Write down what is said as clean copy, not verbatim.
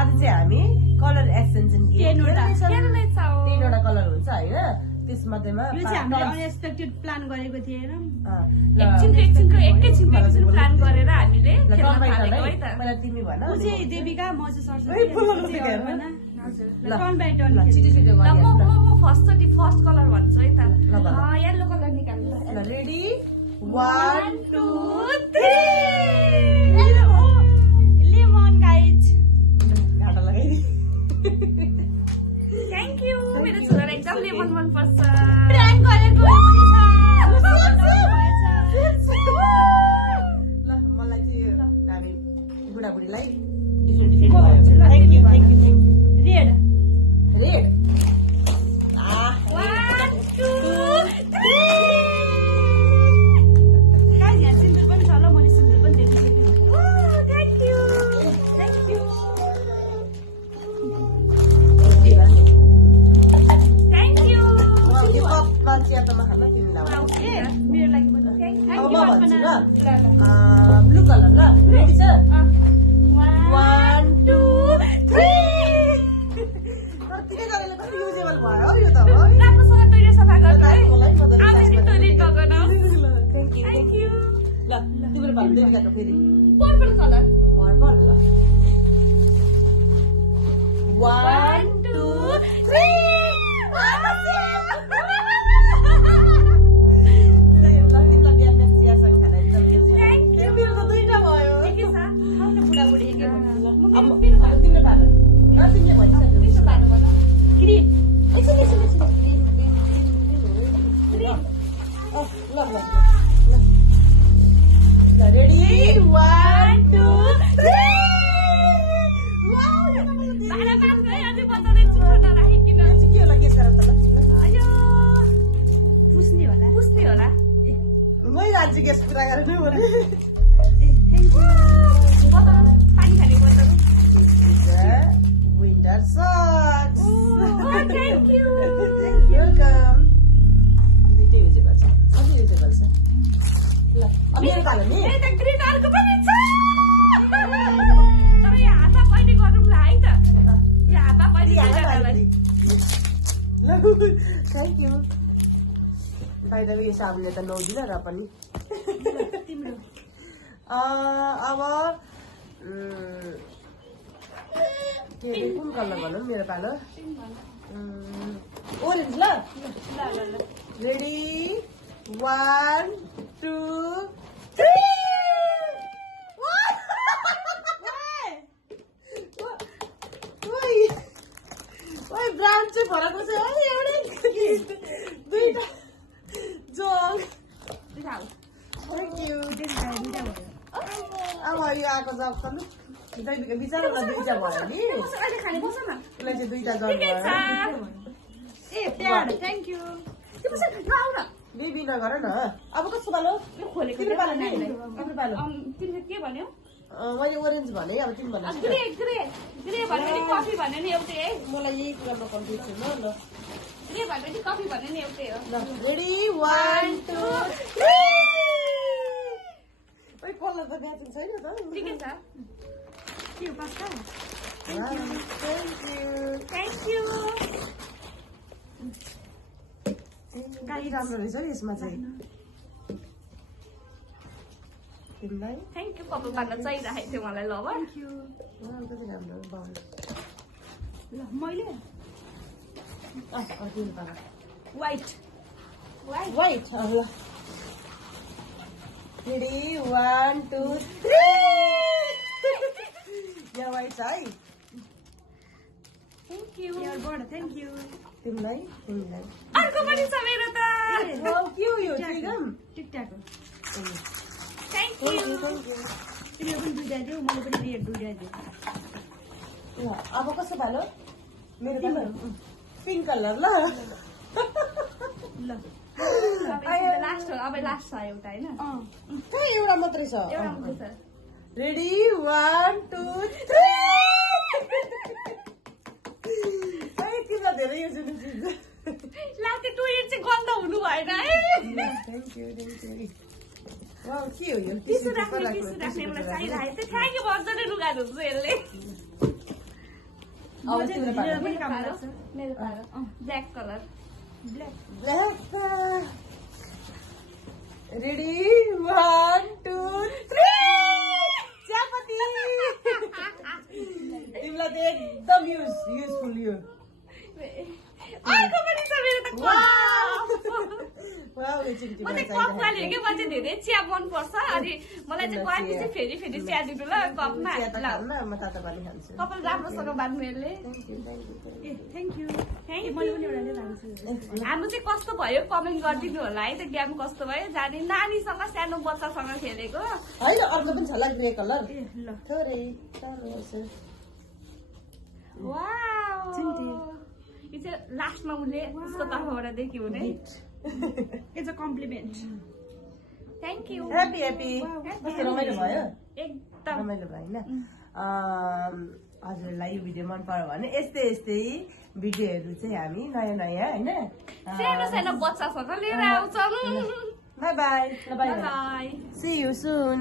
आज चाहिँ हामी कलर एक्सचेन्ज तीनवटा कलर हुन्छ होइन त्यसमध्येमा अनएक्सपेक्टेड प्लान गरेको थिएन प्लान गरेर हामीले तिमी भन देविका म चाहिँ फर्स्ट कलर भन्छु है त येलो कलर निकाल्नु रेडी 1 2 3 लेमन गाइज घाटा लगाइदिए थ्याङ्क यू मेरो छोरालाई एकदम लेमन मन पर्छ प्लान गरेको ल मलाई चाहिँ यो हामी बुढाबुढीलाई रेड रेड सिन्दुर पनि छ ल मैले सिन्दुर पनि देखिसकेँ थ्याङ्क यू थ्याङ्क यू चियातमा खान तिमीलाई मेरो लागि पनि अब म भन्छु ल ब्लू कलर ल रेडी छ 1 2 3 तिनै गरेर कति युजेबल भयो यो त हो राम्रोसँग टोइलेट सफा गर्नु है मलाई मदन आफै टोइलेट नगर्नुहोस् थ्याङ्क यू ल तिम्रो भन्दै देखाएको फेरि पर्पल कलर पर्पल ल 1 2 3 Winter socks. Thank you. Welcome. दुईटै युजेबल छ सबै युजेबल छ ल अब मेरो पालो नि ए त ग्रीन अर्को पनि छ तर यहाँ हातमा पहिले गरौँला है त यहाँ हातमा पहिले ल thank you by the way यो साबुनले त नौदिन र पनि अब के अरे कुन कलर भनौँ मेरो पालो ओरेन्ज ल रेडी 1 2 3 ओइ ब्राउन चाहिँ फरक छ एउटै दुईटा जोग थ्याङ्क यू अब यो आएको जब त बिचरा दुईटा भयो नि अहिले खाने बस न उसलाई चाहिँ दुईटा जग भयो ए प्याड थ्याङ्क यू तिम्रो चाहिँ खाऊ न बेबी नगर न अब कस्तो पालो यो खोलेको तिम्रो पालो नि तिम्रो पालो तिमीले के भन्यौ मैले ओरेन्ज भने अब तिमी भन्नु ग्रे ग्रे ग्रे भन्यो नि कफी भन्यो नि एउटै है मलाई यही कुरामा कन्फ्युज छु ल ग्रे भन्यो नि कफी भन्यो नि एउटै हो ल रेडी 1 2 3 ओइ कलर त म्याचिङ छैन त ठिकै छ के पास्ता थ्याङ्क यू गाडी राम्रो रहेछ नि यसमा चाहिँ तिमीलाई थ्याङ्क यू कपाल पार्न चाहिरहेको थियो मलाई ल थ्याङ्क यू कति राम्रो बाउ ल मैले तिमी पालो व्हाइट वाइट ल रेडी 1 2 3 यहाँ वाइट छ है थ्याङ्क यू यारबाट थ्याङ्क यू तिमीलाई अर्को पनि छ मेरो त के हो यो एकदम टिकटाको थ्याङ्क यू तिमीले पनि दुईटा दियो मैले पनि रेड दुईटा दियो ल अब कस्तो पालो मेरो पालो पिङ्क कलर ल ल लास्ट हो अब लास्ट छ एउटा होइन कहाँ एउटा मात्रै छ एउटा मात्रै छ रेडी 1 2 3 तिमीलाई धेरै यो लाटे टोइलेट चाहिँ गन्ध हुनु भएन है थ्याङ्क यू वाउ के हो यो टिसु राख्ने मलाई चाहिरहेको थियो थ्याङ्क यू भन्छ नि लुगा धुन्छ यसले अब तिम्रो पालो पनि काम लाग्छ मेरो पालो black colour black black ready 1 2 3 चियापत्ती तिमीलाई त एकदम युजफुल यो अर्को पनि छ मेरो त वाउ यो चिकटी म चाहिँ कप खाले के म चाहिँ धेरै चिया मन पर्छ अनि मलाई चाहिँ कति चाहिँ फेरि चिया दिनु ल कपमा ल म तातो पानी खान्छु कपाल राम्रोसँग बाँध्नु यसले थ्याङ्क यू थ्याङ्क मैले पनि एउटा लाग्छु हाम्रो चाहिँ कस्तो भयो कमेन्ट गरिदिनु होला है त्यो गेम कस्तो भयो जाने नानीसँग सानो बच्चासँग खेलेको होइन अर्को पनि छ होला ग्रे कलर ए ल थोरै वाउ चिन्ते। यो चाहिँ लास्टमा उसले उसको तर्फबाट देखि हुने it's a compliment thank you happy happy कस्तो रमाइलो भयो एकदम रमाइलो भयो होइन हजुरलाई यो भिडियो मन पर्यो भने यस्तै भिडियोहरू चाहिँ हामी नयाँ होइन सानो सानो बच्चासँग लिएर आउँछौँ bye bye bye see you soon